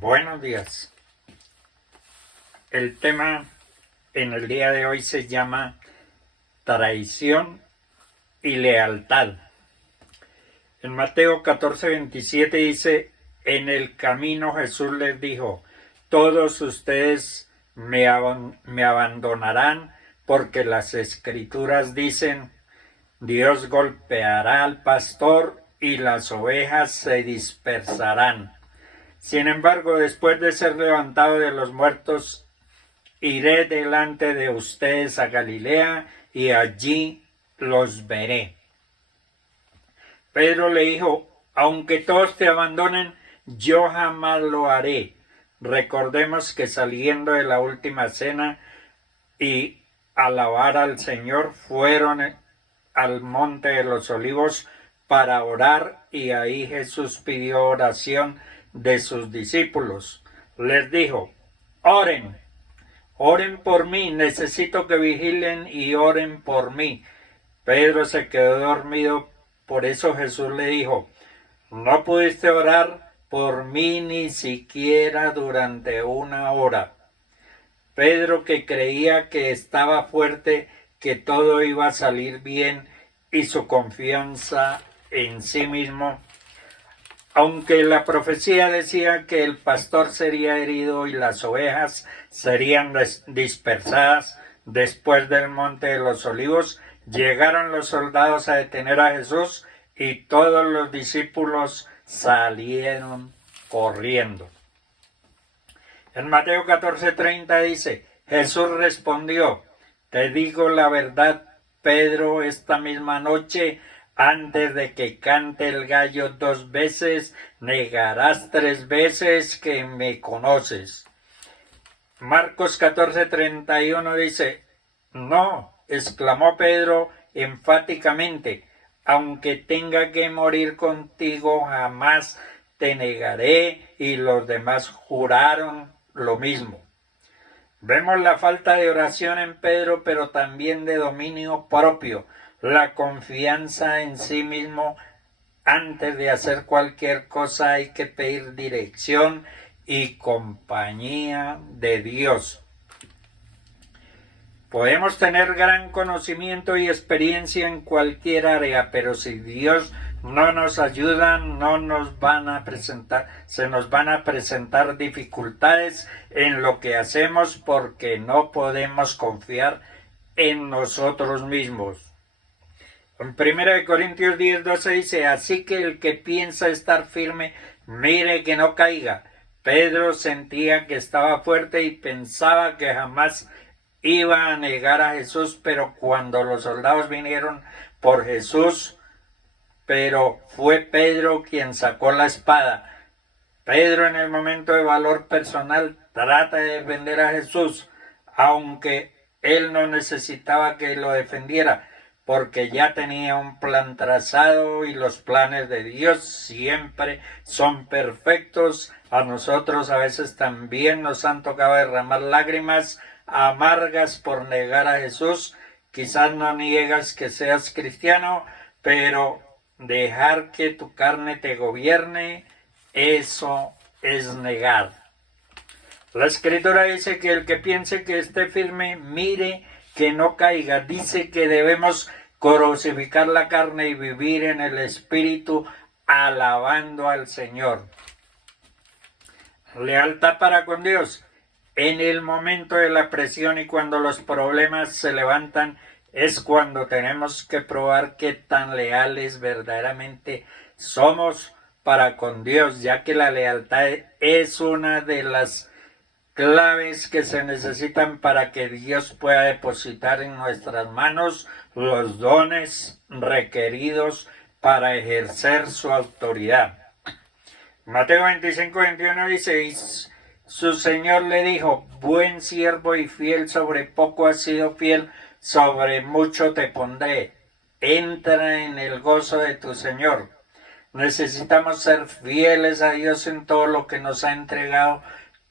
Buenos días. El tema en el día de hoy se llama traición y lealtad. En Mateo 14:27 dice: en el camino Jesús les dijo: todos ustedes me abandonarán, porque las escrituras dicen: Dios golpeará al pastor y las ovejas se dispersarán. Sin embargo, después de ser levantado de los muertos, iré delante de ustedes a Galilea, y allí los veré. Pedro le dijo: aunque todos te abandonen, yo jamás lo haré. Recordemos que saliendo de la última cena y alabar al Señor, fueron al monte de los olivos para orar, y ahí Jesús pidió oración de sus discípulos. Les dijo: oren por mí, necesito que vigilen y oren por mí. Pedro se quedó dormido, por eso Jesús le dijo: no pudiste orar por mí ni siquiera durante una hora. Pedro, que creía que estaba fuerte, que todo iba a salir bien, y su confianza en sí mismo, aunque la profecía decía que el pastor sería herido y las ovejas serían dispersadas después del monte de los olivos, llegaron los soldados a detener a Jesús y todos los discípulos salieron corriendo. En Mateo 14:30 dice: Jesús respondió: te digo la verdad, Pedro, esta misma noche, antes de que cante el gallo 2 veces, negarás 3 veces que me conoces. Marcos 14:31 dice: no, exclamó Pedro enfáticamente, aunque tenga que morir contigo, jamás te negaré. Y los demás juraron lo mismo. Vemos la falta de oración en Pedro, pero también de dominio propio, la confianza en sí mismo. Antes de hacer cualquier cosa hay que pedir dirección y compañía de Dios. Podemos tener gran conocimiento y experiencia en cualquier área, pero si Dios no nos ayuda, se nos van a presentar dificultades en lo que hacemos, porque no podemos confiar en nosotros mismos. En 1 Corintios 10:12 dice: así que el que piensa estar firme, mire que no caiga. Pedro sentía que estaba fuerte y pensaba que jamás iba a negar a Jesús, pero cuando los soldados vinieron por Jesús, pero fue Pedro quien sacó la espada. Pedro, en el momento de valor personal, trata de defender a Jesús, aunque él no necesitaba que lo defendiera, porque ya tenía un plan trazado, y los planes de Dios siempre son perfectos. A nosotros a veces también nos han tocado derramar lágrimas amargas por negar a Jesús. Quizás no niegas que seas cristiano, pero dejar que tu carne te gobierne, eso es negar. La Escritura dice que el que piense que esté firme, mire que no caiga. Dice que debemos crucificar la carne y vivir en el Espíritu, alabando al Señor. Lealtad para con Dios. En el momento de la presión y cuando los problemas se levantan, es cuando tenemos que probar qué tan leales verdaderamente somos para con Dios, ya que la lealtad es una de las claves que se necesitan para que Dios pueda depositar en nuestras manos los dones requeridos para ejercer su autoridad. Mateo 25:21 dice: su Señor le dijo: buen siervo y fiel, sobre poco has sido fiel, sobre mucho te pondré. Entra en el gozo de tu Señor. Necesitamos ser fieles a Dios en todo lo que nos ha entregado,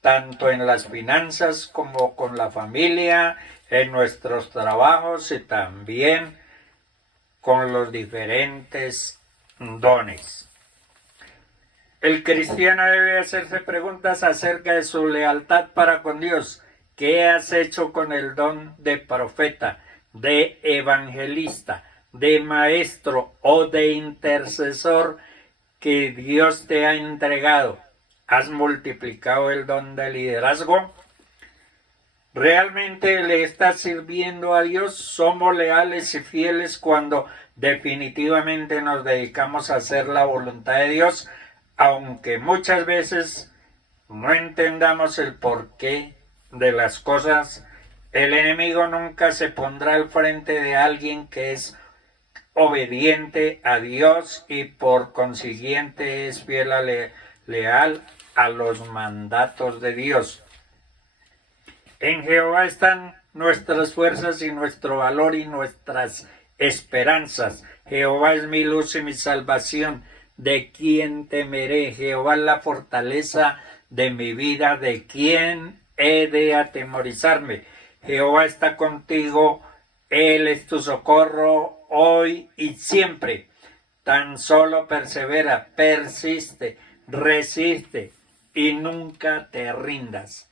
tanto en las finanzas como con la familia, en nuestros trabajos y también con los diferentes dones. El cristiano debe hacerse preguntas acerca de su lealtad para con Dios. ¿Qué has hecho con el don de profeta, de evangelista, de maestro o de intercesor que Dios te ha entregado? ¿Has multiplicado el don de liderazgo? ¿Realmente le estás sirviendo a Dios? ¿Somos leales y fieles cuando definitivamente nos dedicamos a hacer la voluntad de Dios? Aunque muchas veces no entendamos el porqué de las cosas, el enemigo nunca se pondrá al frente de alguien que es obediente a Dios y por consiguiente es fiel leal a los mandatos de Dios. En Jehová están nuestras fuerzas y nuestro valor y nuestras esperanzas. Jehová es mi luz y mi salvación. ¿De quién temeré? Jehová es la fortaleza de mi vida. ¿De quién he de atemorizarme? Jehová está contigo. Él es tu socorro hoy y siempre. Tan solo persevera, persiste, resiste y nunca te rindas.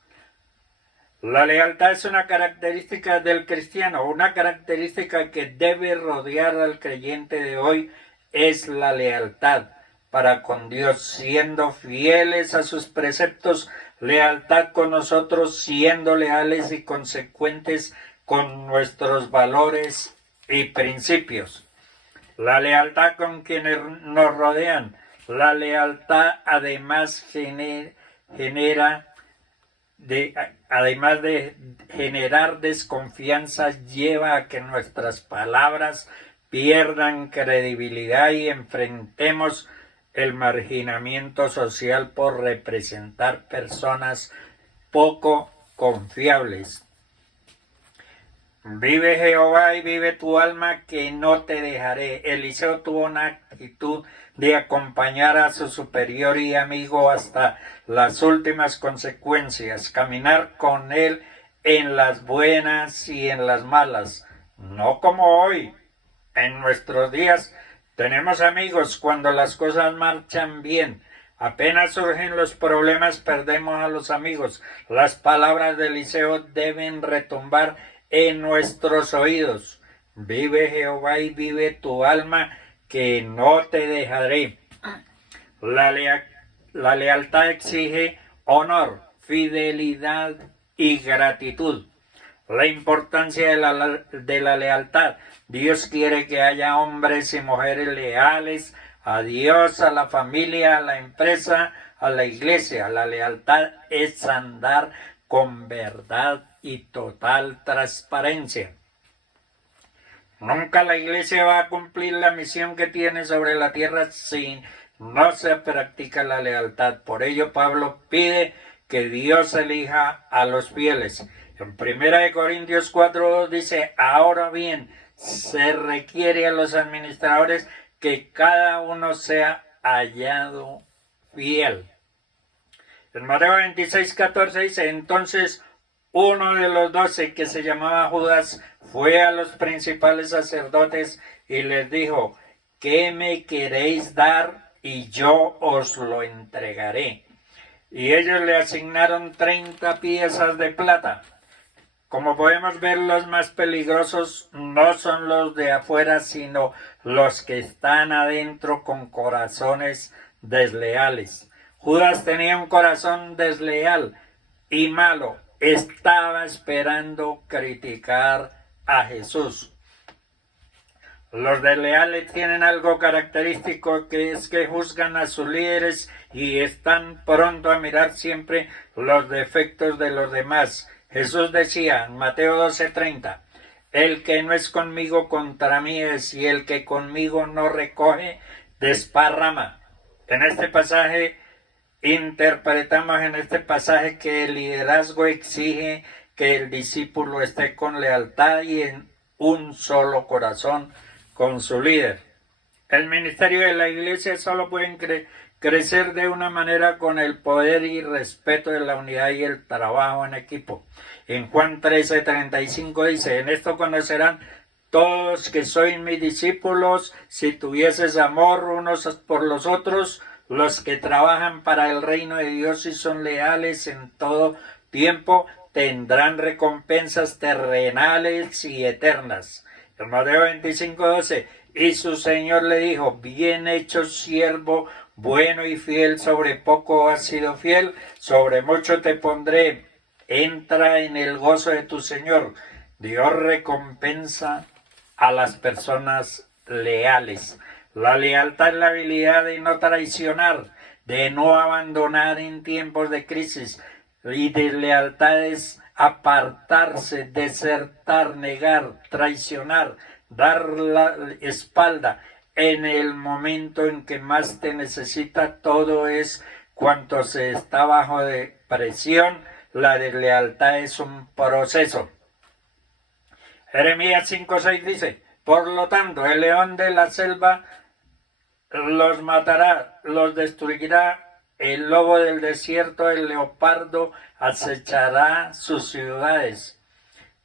La lealtad es una característica del cristiano, una característica que debe rodear al creyente de hoy es la lealtad para con Dios, siendo fieles a sus preceptos, lealtad con nosotros, siendo leales y consecuentes con nuestros valores y principios. La lealtad con quienes nos rodean, la lealtad además además de generar desconfianza, lleva a que nuestras palabras pierdan credibilidad y enfrentemos el marginamiento social por representar personas poco confiables. Vive Jehová y vive tu alma, que no te dejaré. Eliseo tuvo una actitud de acompañar a su superior y amigo hasta las últimas consecuencias, caminar con él en las buenas y en las malas, no como hoy. En nuestros días tenemos amigos cuando las cosas marchan bien. Apenas surgen los problemas, perdemos a los amigos. Las palabras de Eliseo deben retumbar en nuestros oídos. Vive Jehová y vive tu alma, que no te dejaré. La lealtad exige honor, fidelidad y gratitud. La importancia de la lealtad. Dios quiere que haya hombres y mujeres leales a Dios, a la familia, a la empresa, a la iglesia. La lealtad es andar con verdad y total transparencia. Nunca la iglesia va a cumplir la misión que tiene sobre la tierra si no se practica la lealtad. Por ello Pablo pide que Dios elija a los fieles. En 1 Corintios 4:2 dice: ahora bien, se requiere a los administradores que cada uno sea hallado fiel. En Mateo 26:14 dice: entonces uno de los 12, que se llamaba Judas, fue a los principales sacerdotes y les dijo: ¿qué me queréis dar? Y yo os lo entregaré. Y ellos le asignaron 30 piezas de plata. Como podemos ver, los más peligrosos no son los de afuera, sino los que están adentro con corazones desleales. Judas tenía un corazón desleal y malo. Estaba esperando criticar a Jesús. Los desleales tienen algo característico, que es que juzgan a sus líderes y están pronto a mirar siempre los defectos de los demás. Jesús decía en Mateo 12:30: el que no es conmigo contra mí es, y el que conmigo no recoge desparrama. En este pasaje interpretamos que el liderazgo exige que el discípulo esté con lealtad y en un solo corazón con su líder. El ministerio de la iglesia solo puede crecer de una manera con el poder y respeto de la unidad y el trabajo en equipo. En Juan 13:35 dice: en esto conocerán todos que sois mis discípulos, si tuvieses amor unos por los otros. Los que trabajan para el reino de Dios y son leales en todo tiempo tendrán recompensas terrenales y eternas. En Mateo 25:12, y su Señor le dijo, bien hecho siervo, bueno y fiel, sobre poco has sido fiel, sobre mucho te pondré, entra en el gozo de tu Señor. Dios recompensa a las personas leales. La lealtad es la habilidad de no traicionar, de no abandonar en tiempos de crisis, y deslealtad es apartarse, desertar, negar, traicionar, dar la espalda en el momento en que más te necesita. Todo es cuanto se está bajo de presión. La deslealtad es un proceso. Jeremías 5:6 dice, por lo tanto, el león de la selva los matará, los destruirá, el lobo del desierto, el leopardo acechará sus ciudades.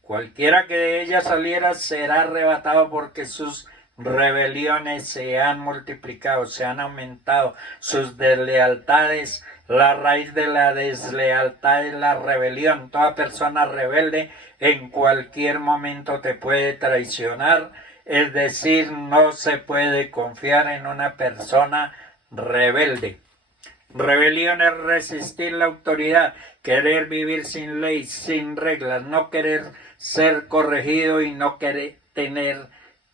Cualquiera que de ellas saliera será arrebatado porque sus rebeliones se han multiplicado, se han aumentado, sus deslealtades. La raíz de la deslealtad es la rebelión. Toda persona rebelde en cualquier momento te puede traicionar. Es decir, no se puede confiar en una persona rebelde. Rebelión es resistir la autoridad, querer vivir sin ley, sin reglas, no querer ser corregido y no querer tener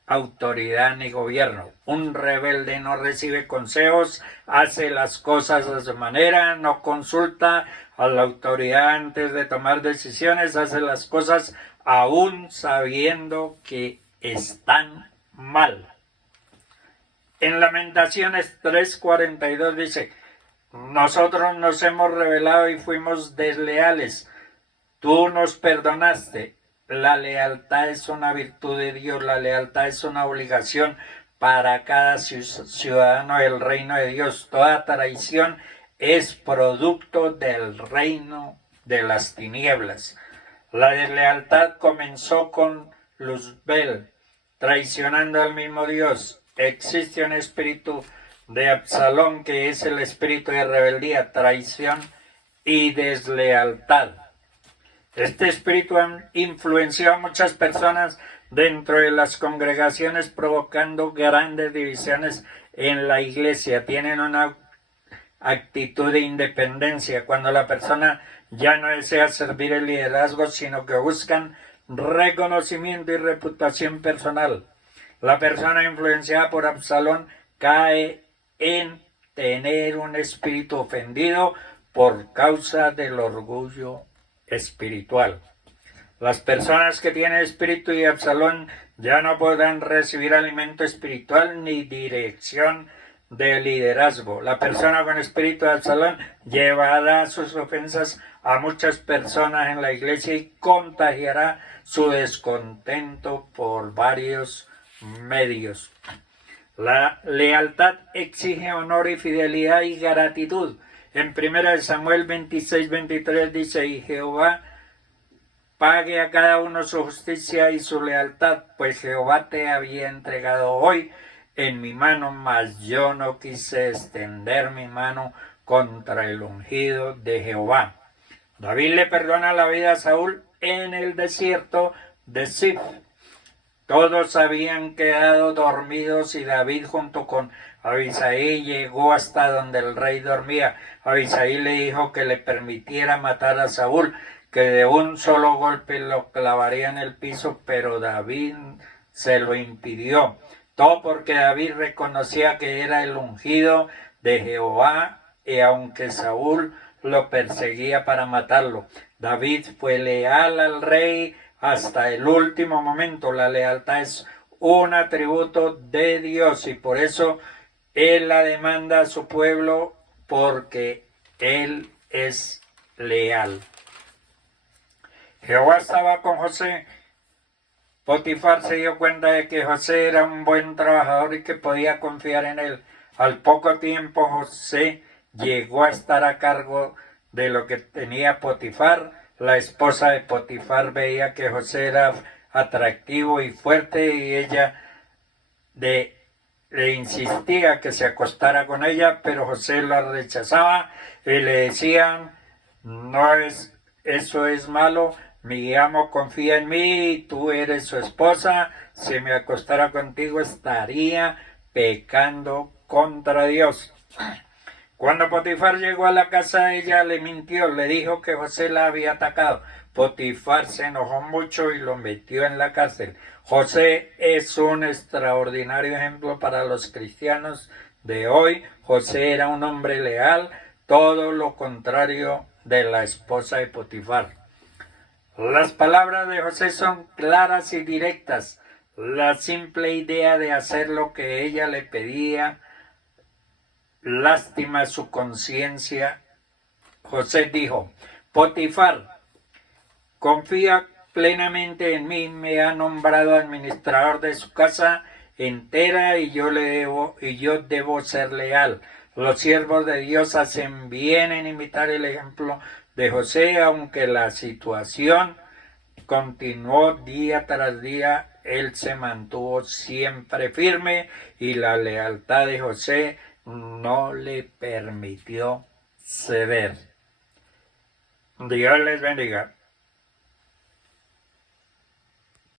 autoridad ni gobierno. Un rebelde no recibe consejos, hace las cosas a su manera, no consulta a la autoridad antes de tomar decisiones, hace las cosas aún sabiendo que están mal. En Lamentaciones 3:42 dice, nosotros nos hemos rebelado y fuimos desleales. Tú nos perdonaste. La lealtad es una virtud de Dios. La lealtad es una obligación para cada ciudadano del reino de Dios. Toda traición es producto del reino de las tinieblas. La deslealtad comenzó con Luzbel, traicionando al mismo Dios. Existe un espíritu de Absalón, que es el espíritu de rebeldía, traición y deslealtad. Este espíritu influenció a muchas personas dentro de las congregaciones, provocando grandes divisiones en la iglesia. Tienen una actitud de independencia cuando la persona ya no desea servir el liderazgo, sino que buscan reconocimiento y reputación personal. La persona influenciada por Absalón cae en tener un espíritu ofendido por causa del orgullo espiritual. Las personas que tienen espíritu de Absalón ya no podrán recibir alimento espiritual ni dirección de liderazgo. La persona con espíritu de Absalón llevará sus ofensas a muchas personas en la iglesia y contagiará su descontento por varios medios. La lealtad exige honor y fidelidad y gratitud. En 1 Samuel 26:23 dice, y Jehová pague a cada uno su justicia y su lealtad, pues Jehová te había entregado hoy en mi mano, mas yo no quise extender mi mano contra el ungido de Jehová. David le perdona la vida a Saúl en el desierto de Zif. Todos habían quedado dormidos y David junto con Abisai llegó hasta donde el rey dormía. Abisai le dijo que le permitiera matar a Saúl, que de un solo golpe lo clavaría en el piso, pero David se lo impidió. Todo porque David reconocía que era el ungido de Jehová, y aunque Saúl lo perseguía para matarlo, David fue leal al rey hasta el último momento. La lealtad es un atributo de Dios y por eso Él la demanda a su pueblo, porque Él es leal. Jehová estaba con José. Potifar se dio cuenta de que José era un buen trabajador y que podía confiar en él. Al poco tiempo José llegó a estar a cargo de lo que tenía Potifar. La esposa de Potifar veía que José era atractivo y fuerte y ella de le insistía que se acostara con ella, pero José la rechazaba y le decían, no es, eso es malo, mi amo confía en mí y tú eres su esposa, si me acostara contigo estaría pecando contra Dios. Cuando Potifar llegó a la casa, ella le mintió, le dijo que José la había atacado. Potifar se enojó mucho y lo metió en la cárcel. José es un extraordinario ejemplo para los cristianos de hoy. José era un hombre leal, todo lo contrario de la esposa de Potifar. Las palabras de José son claras y directas. La simple idea de hacer lo que ella le pedía lástima su conciencia. José dijo, Potifar, confía plenamente en mí, me ha nombrado administrador de su casa entera y yo debo ser leal. Los siervos de Dios hacen bien en imitar el ejemplo de José, aunque la situación continuó día tras día, él se mantuvo siempre firme y la lealtad de José no le permitió ceder. Dios les bendiga.